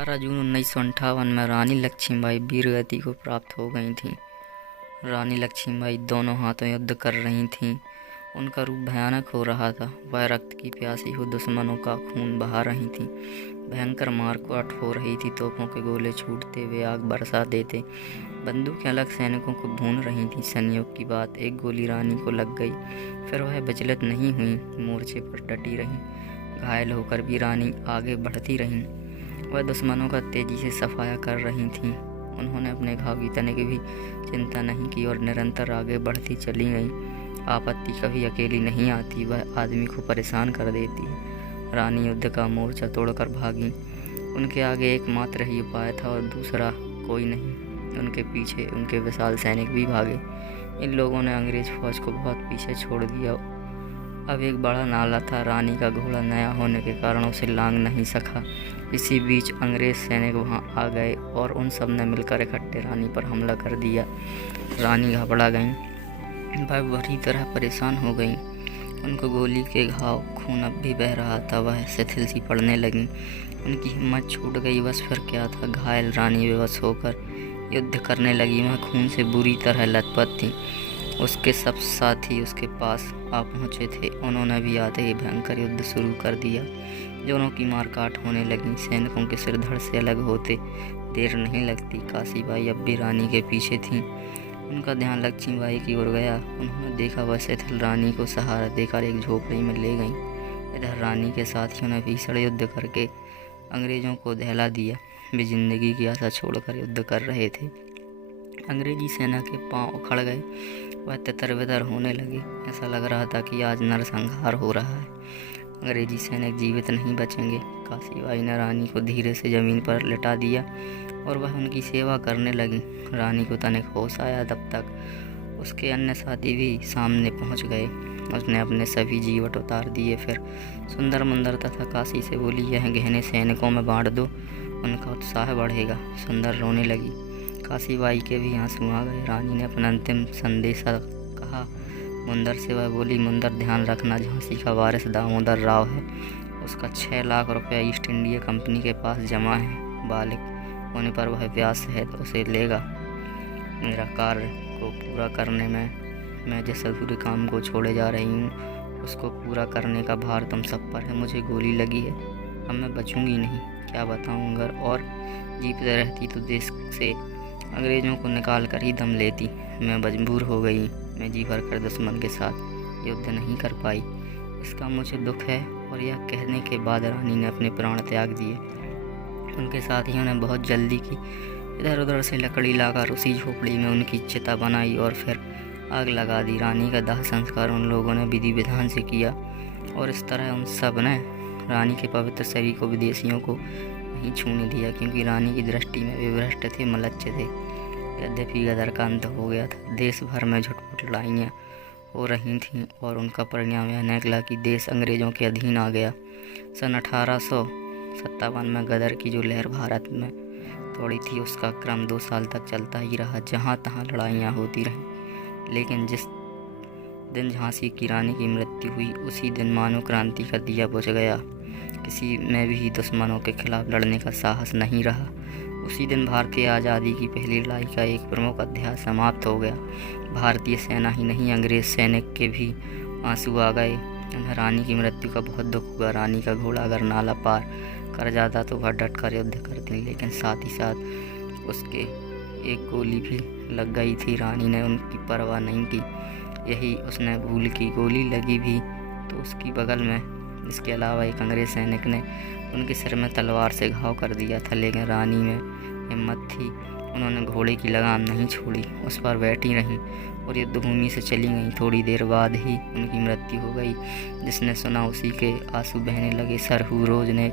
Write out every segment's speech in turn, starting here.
12 जून 1958 में रानी लक्ष्मीबाई वीरगति को प्राप्त हो गई थीं। रानी लक्ष्मीबाई दोनों हाथों युद्ध कर रही थीं। उनका रूप भयानक हो रहा था। वह रक्त की प्यासी हो दुश्मनों का खून बहा रही थीं। भयंकर मारकाट हो रही थी। तोपों के गोले छूटते वे आग बरसा देते। बंदूकें अलग सैनिकों को भून रही थीं। संयोग की बात, एक गोली रानी को लग गई। फिर वह विचलित नहीं हुई, मोर्चे पर डटी रहीं। घायल होकर भी रानी आगे बढ़ती रहीं। वह दुश्मनों का तेजी से सफाया कर रही थीं। उन्होंने अपने घाव की तनिक भी चिंता नहीं की और निरंतर आगे बढ़ती चली गईं। आपत्ति कभी अकेली नहीं आती, वह आदमी को परेशान कर देती है। रानी युद्ध का मोर्चा तोड़कर भागी। उनके आगे एकमात्र ही उपाय था और दूसरा कोई नहीं। उनके पीछे उनके विशाल सैनिक भी भागे। इन लोगों ने अंग्रेज फौज को बहुत पीछे छोड़ दिया। अब एक बड़ा नाला था। रानी का घोड़ा नया होने के कारण उसे लांघ नहीं सका। इसी बीच अंग्रेज सैनिक वहां आ गए और उन सब ने मिलकर इकट्ठे रानी पर हमला कर दिया। रानी घबरा गईं। वह बुरी तरह परेशान हो गईं। उनको गोली के घाव, खून अब भी बह रहा था। वह शिथिल सी पड़ने लगीं। उनकी हिम्मत छूट गई। बस फिर क्या था। घायल रानी बेबस होकर युद्ध करने लगी। वह खून से बुरी तरह लथपथ थी। उसके सब साथी उसके पास आ पहुँचे थे। उन्होंने भी आते ही भयंकर युद्ध शुरू कर दिया। दोनों की मारकाट होने लगी। सैनिकों के सिर धड़ से अलग होते देर नहीं लगती। काशीबाई अब भी रानी के पीछे थीं। उनका ध्यान लक्ष्मीबाई की ओर गया। उन्होंने देखा वह शिथिल रानी को सहारा देकर एक झोपड़ी में ले गईं। इधर रानी के साथियों ने भीषण युद्ध करके अंग्रेजों को दहला दिया। वे जिंदगी की आशा छोड़कर युद्ध कर रहे थे। अंग्रेजी सेना के पांव उखड़ गए। वह तितर-बितर होने लगे। ऐसा लग रहा था कि आज नरसंहार हो रहा है। अंग्रेजी सैनिक जीवित नहीं बचेंगे। काशीबाई ने रानी को धीरे से जमीन पर लिटा दिया और वह उनकी सेवा करने लगी। रानी को तनिक होश आया, तब तक उसके अन्य साथी भी सामने पहुंच गए। उसने अपने सभी जीवट उतार दिए। फिर सुंदर मुंदर तथा काशी से बोली, यह गहने सैनिकों में बांट दो, उनका उत्साह बढ़ेगा। सुंदर रोने लगी। काशीबाई के भी आंसू आ गए। रानी ने अपना अंतिम संदेशा कहा मुंदर से। वह बोली, मुंदर ध्यान रखना, झांसी का वारिस दामोदर राव है। उसका 6 लाख रुपया ईस्ट इंडिया कंपनी के पास जमा है। बालिक होने पर वह ब्याज सहित उसे लेगा। मेरा कार्य को पूरा करने में मैं जिस अधूरे काम को छोड़े जा रही हूँ, उसको पूरा करने का भार तुम सब पर है। मुझे गोली लगी है, अब मैं बचूंगी नहीं। क्या बताऊँ, अगर और जीवित रहती तो देश से अंग्रेजों को निकाल कर ही दम लेती। मैं मजबूर हो गई। मैं जी भर कर दुश्मन के साथ युद्ध नहीं कर पाई। इसका मुझे दुख है। और यह कहने के बाद रानी ने अपने प्राण त्याग दिए। उनके साथियों ने बहुत जल्दी की। इधर उधर से लकड़ी लाकर उसी झोपड़ी में उनकी चिता बनाई और फिर आग लगा दी। रानी का दाह संस्कार उन लोगों ने विधि विधान से किया और इस तरह उन सब ने रानी के पवित्र शरीर को विदेशियों को नहीं छूने दिया, क्योंकि रानी की दृष्टि में वे भ्रष्ट थे, मलच्य थे। यद्यपि गदर का अंत हो गया था। देश भर में झुटपुट लड़ाइयाँ हो रही थीं और उनका परिणाम यह निकला कि देश अंग्रेजों के अधीन आ गया। सन 1857 में गदर की जो लहर भारत में दौड़ी थी, उसका क्रम 2 साल तक चलता ही रहा। जहाँ तहाँ लड़ाइयाँ होती रहीं। लेकिन जिस दिन झांसी की रानी की मृत्यु हुई, उसी दिन मानव क्रांति का दिया बुझ गया। किसी में भी दुश्मनों के खिलाफ लड़ने का साहस नहीं रहा। उसी दिन भारतीय आज़ादी की पहली लड़ाई का एक प्रमुख अध्याय समाप्त हो गया। भारतीय सेना ही नहीं, अंग्रेज सैनिक के भी आंसू आ गए। उन्हें रानी की मृत्यु का बहुत दुख हुआ। रानी का घोड़ा अगर नाला पार कर जाता तो वह डट कर युद्ध करती, लेकिन साथ ही साथ उसके एक गोली भी लग गई थी। रानी ने उनकी परवाह नहीं की। यही उसने भूल की। गोली लगी भी तो उसकी बगल में। इसके अलावा एक अंग्रेज सैनिक ने उनके सिर में तलवार से घाव कर दिया था, लेकिन रानी में हिम्मत थी। उन्होंने घोड़े की लगाम नहीं छोड़ी, उस पर बैठी रहीं और युद्ध भूमि से चली गईं। थोड़ी देर बाद ही उनकी मृत्यु हो गई। जिसने सुना उसी के आंसू बहने लगे। सर हुरोज ने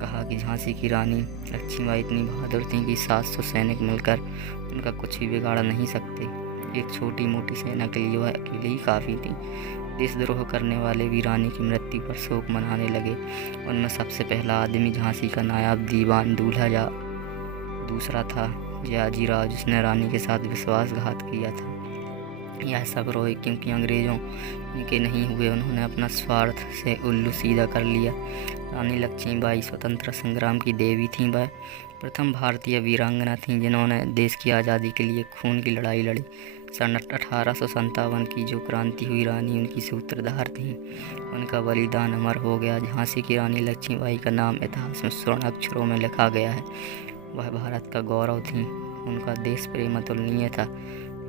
कहा कि झांसी की रानी लक्ष्मीबाई इतनी बहादुर थी कि 700 सैनिक मिलकर उनका कुछ भी बिगाड़ नहीं सकते। एक छोटी मोटी सेना के लिए वह अकेले ही काफ़ी थी। देशद्रोह करने वाले भी रानी की मृत्यु पर शोक मनाने लगे। उनमें सबसे पहला आदमी झांसी का नायाब दीवान दूल्हा दूसरा था जयाजीराव, जिसने रानी के साथ विश्वासघात किया था। यह सब रोए क्योंकि अंग्रेज़ों के नहीं हुए उन्होंने अपना स्वार्थ से उल्लू सीधा कर लिया। रानी लक्ष्मीबाई स्वतंत्रता संग्राम की देवी थीं। वह प्रथम भारतीय वीरांगना थीं जिन्होंने देश की आज़ादी के लिए खून की लड़ाई लड़ी। सन 1857 की जो क्रांति हुई, रानी उनकी सूत्रधार थीं। उनका बलिदान अमर हो गया। झांसी की रानी लक्ष्मीबाई का नाम इतिहास में स्वर्ण अक्षरों में लिखा गया है। वह भारत का गौरव थीं। उनका देश प्रेम अतुलनीय था।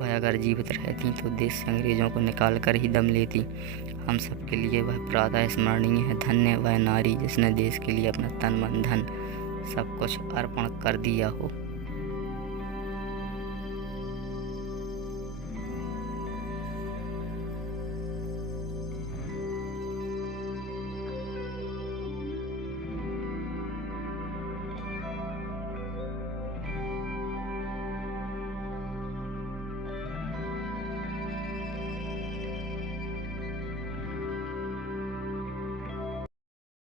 वह अगर जीवित रहती तो देश से अंग्रेज़ों को निकाल कर ही दम लेती। हम सब के लिए वह प्रातः स्मरणीय है। धन्य वह नारी जिसने देश के लिए अपना तन मन धन सब कुछ अर्पण कर दिया हो।